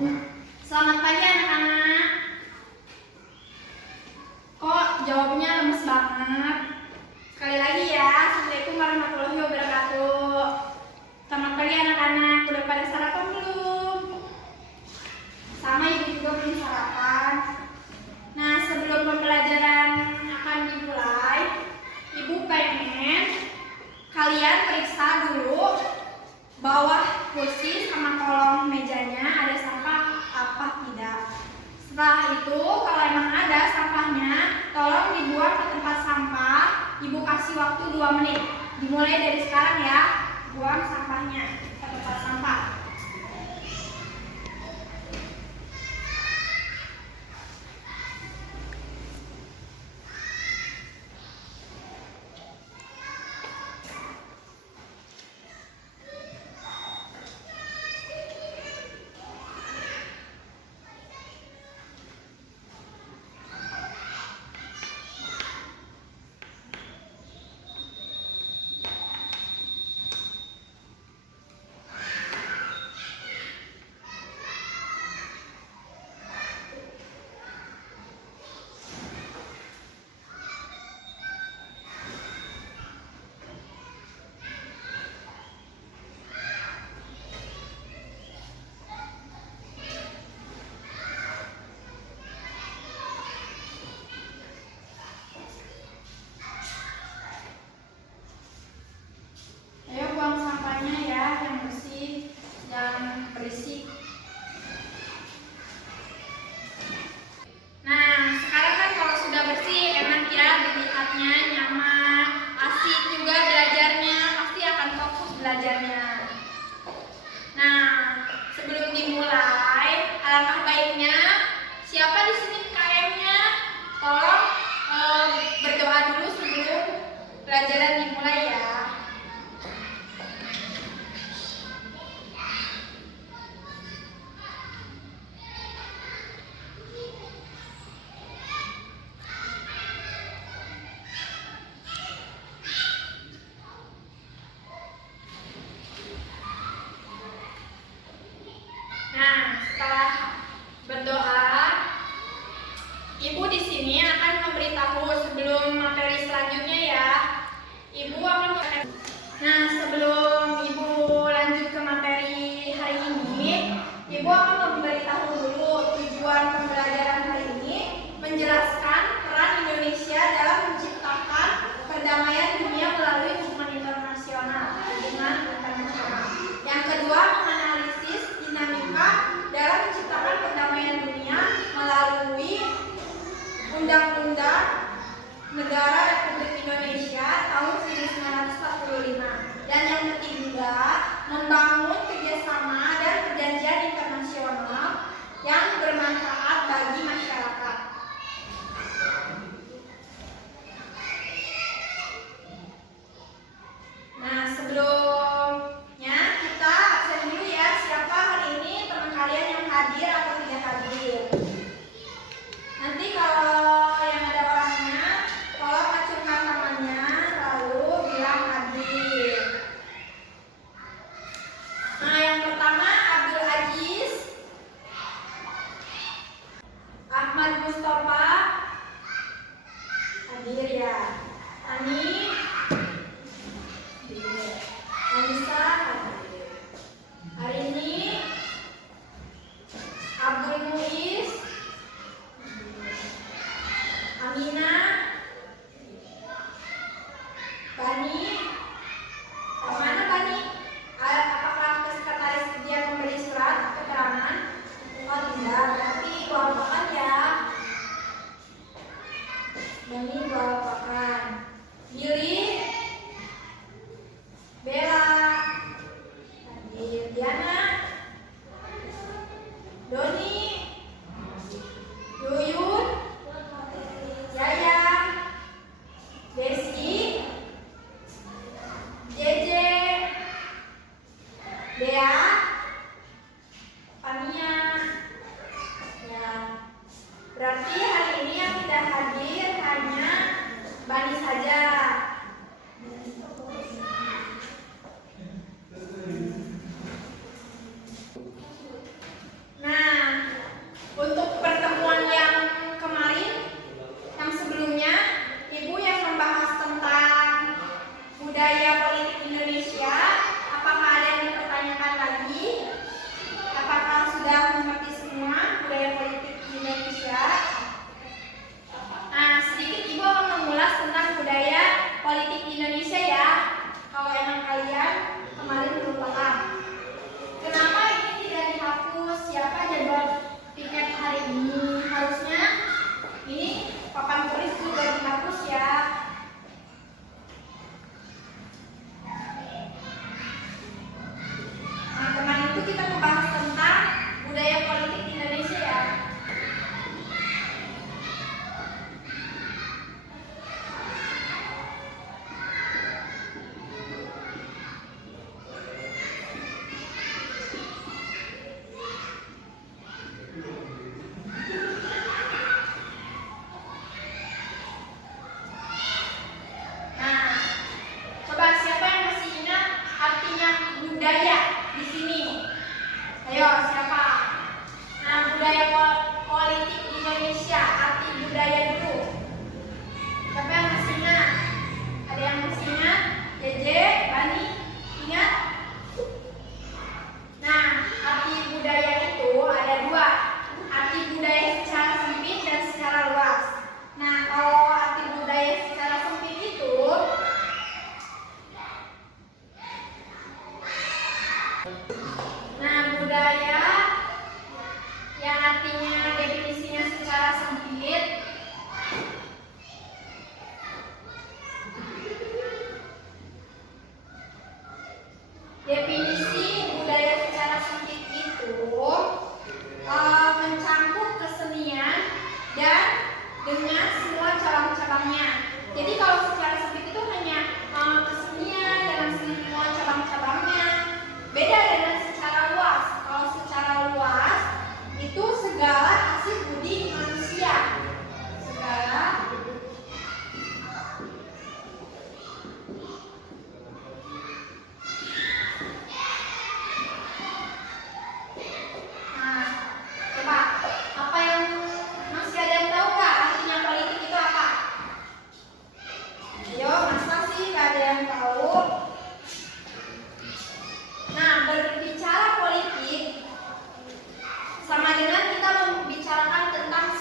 Selamat pagi anak-anak. Kok jawabnya lemes banget? Sekali lagi ya, Assalamualaikum warahmatullahi wabarakatuh. Selamat pagi anak-anak, udah pada sarapan belum? Sama ibu juga belum sarapan. Nah, sebelum pembelajaran akan dimulai, ibu pengen kalian periksa dulu bawah kursi sama kolong mejanya ada sampah apa tidak. Setelah itu, kalau emang ada sampahnya, tolong dibuang ke tempat sampah. Ibu kasih waktu 2 menit. Dimulai dari sekarang ya. Buang sampahnya ke tempat sampah. Ayo buang sampahnya ya, yang bersih, jangan berisik. Nah, sekarang kan kalau sudah bersih, enak ya dilihatnya, nyaman, asik juga belajarnya, pasti akan fokus belajarnya. Nah, sebelum dimulai, alangkah baiknya siapa di sini KM-nya, tolong berdoa dulu sebelum pelajaran dimulai ya. Nah, setelah berdoa, ibu di sini akan memberitahu sebelum materi selanjutnya ya. Ibu akan Nah, sebelum ibu lanjut ke materi hari ini, ibu akan memberitahu dulu tujuan pembelajaran hari ini, menjelaskan peran Indonesia dalam menciptakan perdamaian dunia melalui hubungan internasional. Yang kedua, menganalisis dinamika dalam menciptakan perdamaian dunia melalui Undang-Undang Negara Republik Indonesia tahun 1945. Dan yang ketiga, membangun kerjasama dan perjanjian internasional yang bermanfaat bagi masyarakat. Nah, sebelumnya kita absen dulu ya, siapa hari ini teman kalian yang hadir atau tidak hadir. Nanti kalau yang ada orangnya, tolong acungkan tangannya lalu bilang hadir.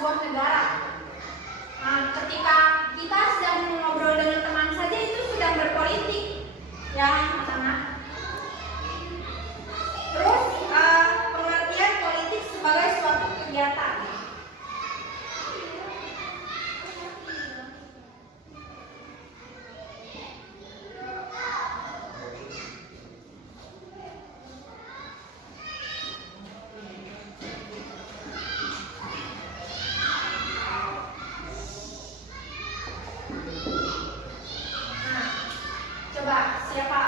sebuah negara. Nah, ketika kita sedang mengobrol dengan teman saja itu sedang berpolitik, ya anak-anak. Terus pengertian politik sebagai suatu kegiatan. Coba siapa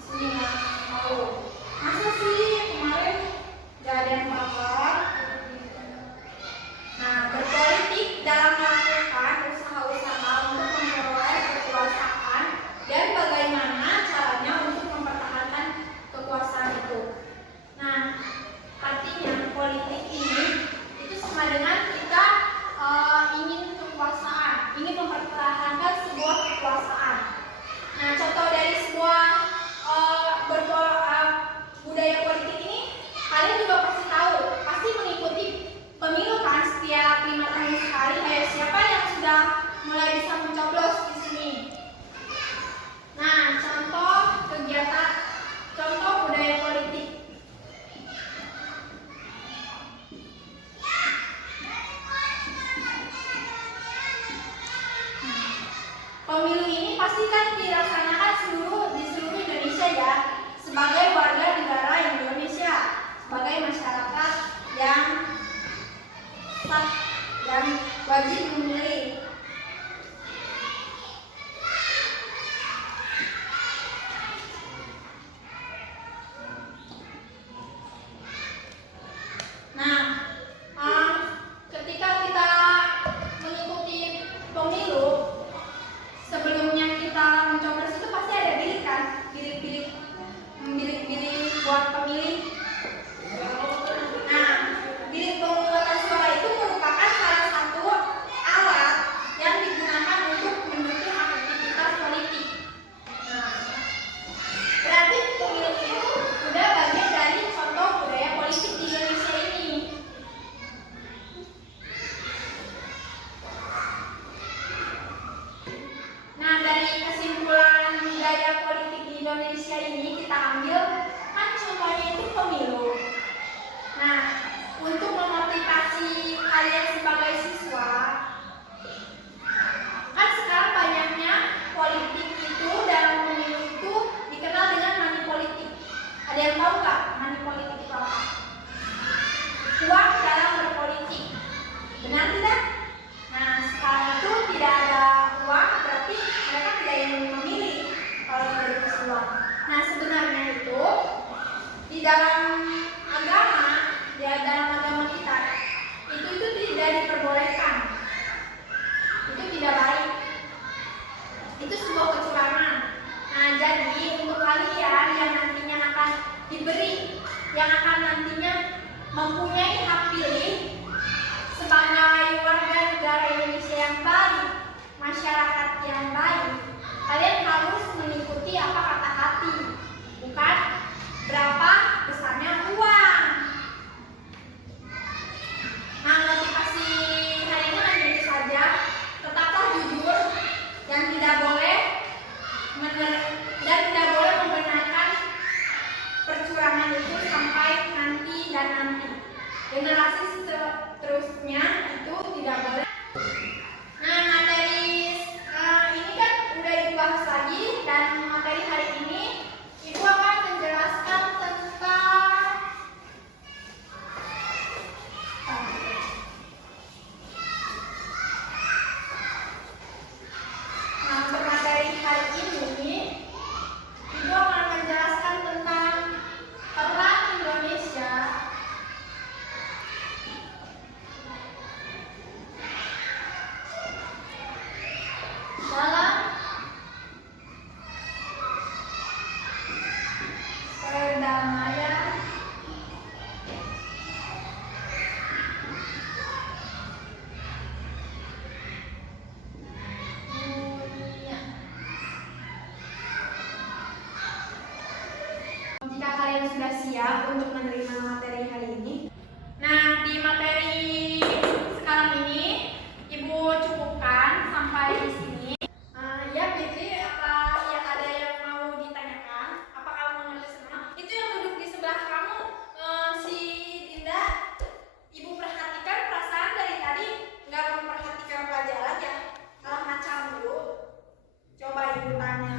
di sini yang tahu? Masa sih kemarin gak ada yang paham? Nah, berpolitik dalam melakukan usaha-usaha untuk memperoleh kekuasaan dan bagaimana caranya untuk mempertahankan kekuasaan itu. Nah, artinya politik ini itu sama dengan kita ingin kekuasaan, ingin mempertahankan sebuah kekuasaan. Nah, contoh dari sebuah budaya politik ini, kalian juga pasti tahu, pasti mengikuti pemilu kan setiap 5 tahun sekali. Siapa yang sudah mulai bisa mencoblos di sini? Nah, contoh kegiatan, contoh budaya politik. Pemilu ini pasti kan dilaksanakan di seluruh Indonesia ya, sebagai warga negara Indonesia, sebagai masyarakat yang sah dan wajib memilih. Nah, ketika kita mengikuti pemilu, sebelumnya kita mencoblos itu pasti ada bilik kan, bilik buat pemilih. Nah, bilik pemungutan suara itu merupakan salah satu alat yang digunakan untuk mendukung aktivitas politik. Nah, berarti pemilu itu sudah bagian dari contoh budaya politik di Indonesia ini. Nah, dari kesimpulan budaya politik di Indonesia ini kita ambil kan contohnya itu pemilu. Nah, untuk memotivasi kalian sebagai siswa, kan sekarang banyaknya politik itu dalam pemilu itu dikenal dengan money politik. Ada yang tahu nggak money politik itu apa? Uang dalam berpolitik. Benar tidak? Nah, sekarang itu tidak ada uang, berarti mereka tidak ingin memilih kalau tidak dikasih uang. Nah, sebenarnya itu di dalam agama, kita itu tidak diperbolehkan. Itu tidak baik. Itu sebuah kecurangan. Nah, jadi untuk kalian yang nantinya akan diberi, yang akan nantinya mempunyai hak pilih sebagai warga negara Indonesia yang baik, masyarakat yang baik, kalian harus mengikuti apa kata hati, bukan berapa besarnya uang. Nah, motivasi hari ini hanya itu saja. Tetaplah jujur dan tidak boleh membenarkan percurangan itu sampai nanti dan nanti. Generasi seterusnya itu tidak boleh. Nah, materi ini kan udah dibahas lagi, dan materi hari ini Ibu akan menjelaskan tentang selesai di sini. Ya Fitri, apa yang ada yang mau ditanyakan? Apa kamu mengerti semua? Itu yang duduk di sebelah kamu, si Dinda. Ibu perhatikan perasaan dari tadi nggak memperhatikan pelajaran ya, malah macam dulu. Coba ibu tanya.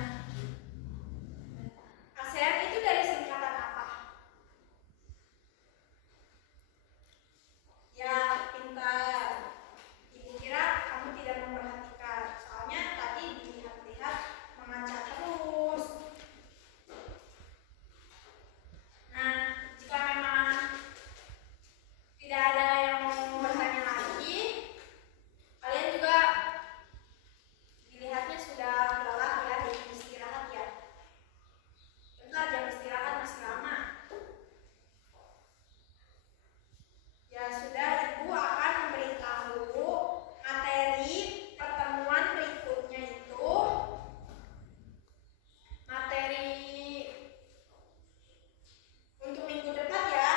ASEAN itu dari singkatan apa? Ya, pintar. Ibu kira kamu tidak memperhatikan, soalnya tadi dilihat-lihat mengaca terus. Nah, jika memang tidak ada yang mau bertanya lagi, kalian juga dilihatnya sudah lelah ya, jadi istirahat ya. Bentar, jam istirahat masih lama. Ya sudah, ibu akan memberitahu materi pertemuan berikutnya itu. Materi untuk minggu depan ya.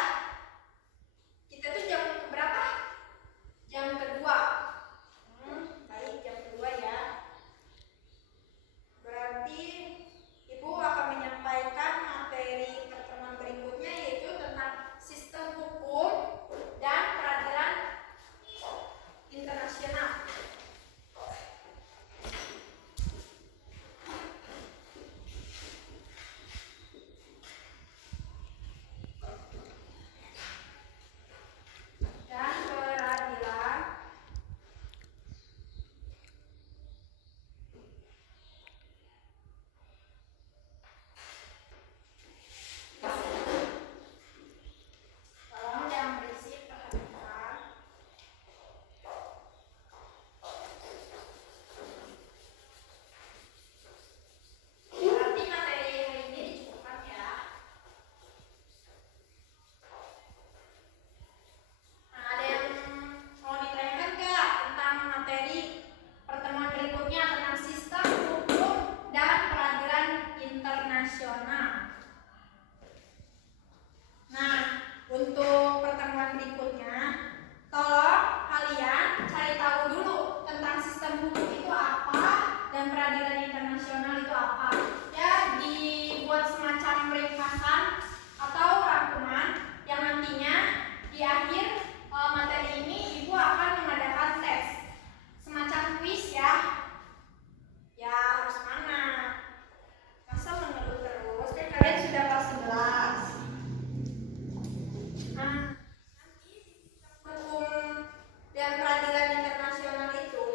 Kita tuh jam berapa? Jam kedua. Baik, jam kedua ya. Berarti ibu akan menyampaikan materi pertemuan berikutnya, yaitu tentang sistem hukum dan peradilan internasional. Dan peradilan tolong yang berisik perhatikan. Berarti materi hari ini dicukupkan ya. Nah, ada yang mau ditanyakan nggak tentang materi pertemuan berikutnya tentang sistem hukum dan peradilan internasional? Nah, untuk pertemuan berikutnya, tolong kalian cari tahu dulu tentang sistem hukum itu apa dan peradilan internasional itu apa. Ya, dibuat semacam ringkasan atau rangkuman yang nantinya di akhir materi ini ibu akan mengadakan tes, semacam kuis ya. Ya, harus semangat. Masa mengeluh terus? Kan kalian sudah kelas 11. Nah, nanti di sistem hukum dan peradilan internasional itu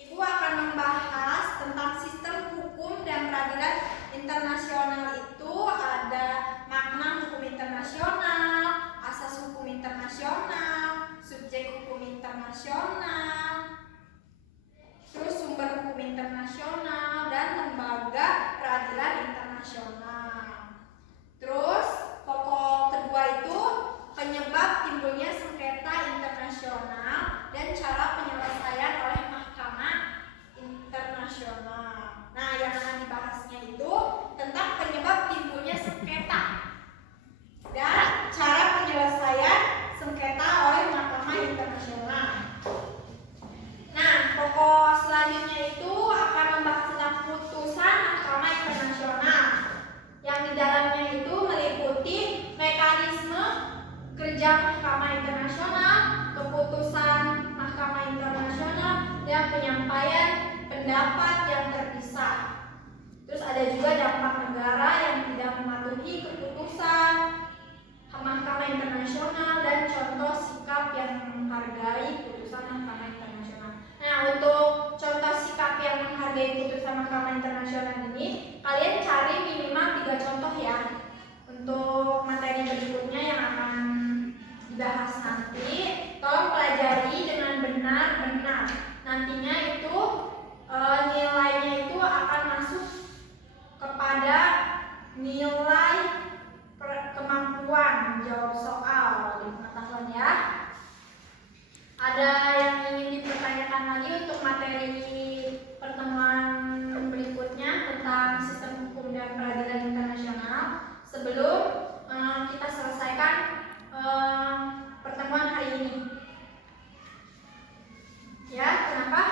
ibu akan membahas tentang sistem hukum dan peradilan internasional. Itu ada makna hukum internasional, asas hukum internasional, subjek hukum internasional, terus sumber hukum internasional, dan lembaga peradilan internasional. Terus pokok kedua itu penyebab timbulnya sengketa internasional dan cara penyelesaian oleh mahkamah internasional. Nah, yang akan dibahasnya itu tentang penyebab timbulnya sengketa dan cara penyelesaian sengketa oleh mahkamah internasional. Nah, pokok selanjutnya itu akan membahas tentang putusan mahkamah internasional, yang di dalamnya itu meliputi mekanisme kerja mahkamah internasional, keputusan mahkamah internasional, dan penyampaian pendapat yang terpisah. Terus ada juga dampak negara yang tidak mematuhi keputusan mahkamah internasional dan contoh sikap yang menghargai putusan mahkamah internasional. Nah, untuk contoh sikap yang menghargai putusan mahkamah internasional ini, kalian cari minimal 3 contoh ya. Untuk materi berikutnya yang akan dibahas nanti, tolong pelajari dengan benar-benar. Nantinya itu nilainya itu akan masuk kepada nilai kemampuan menjawab soal di pengetahuan ya. Ada yang ingin dipertanyakan lagi untuk materi pertemuan berikutnya tentang sistem hukum dan peradilan internasional sebelum kita selesaikan pertemuan hari ini? Ya, kenapa?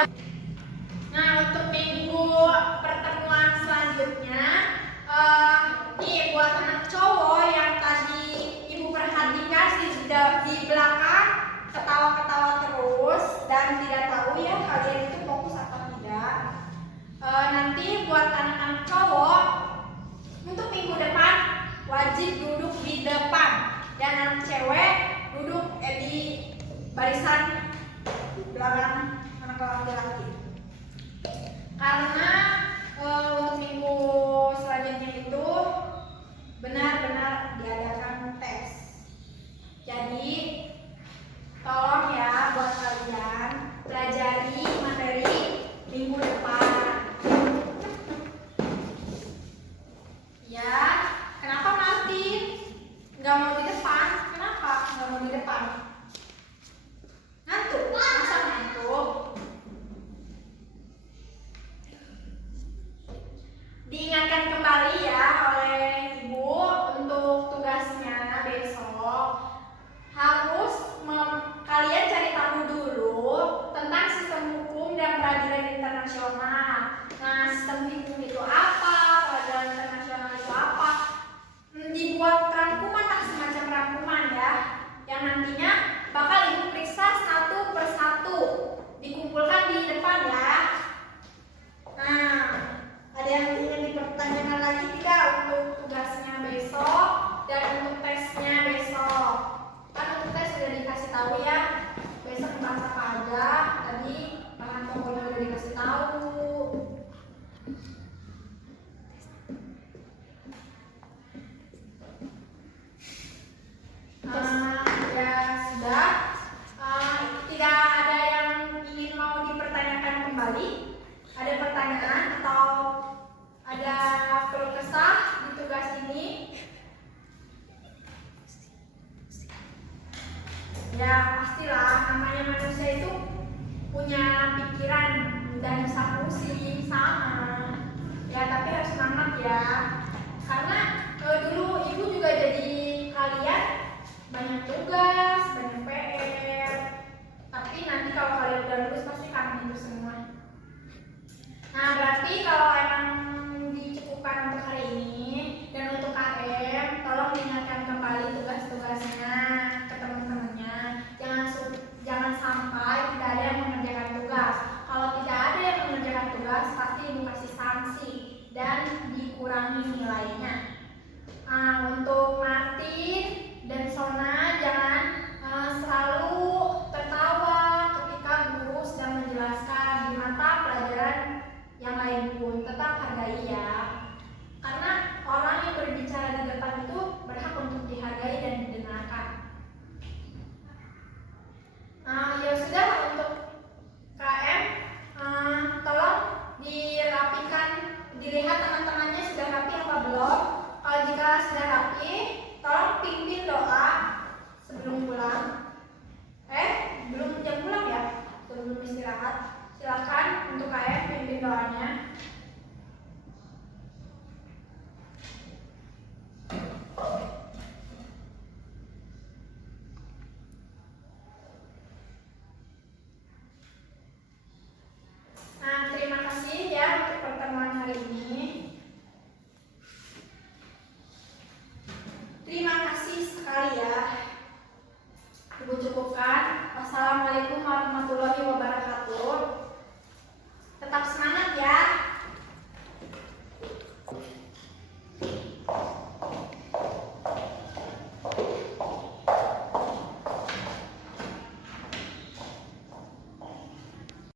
Nah, untuk minggu pertemuan selanjutnya, nih buat anak cowok yang tadi ibu perhatikan di belakang ketawa-ketawa terus dan tidak tahu ya kalian itu fokus atau tidak. Nanti buat anak-anak cowok untuk minggu depan wajib duduk di depan dan anak cewek duduk di barisan belakang anak laki-laki. Karena untuk minggu selanjutnya itu benar-benar diadakan tes. Jadi tolong ya buat kalian pelajari materi minggu depan. Ya, kenapa Martin nggak mau di depan? Kenapa nggak mau di depan?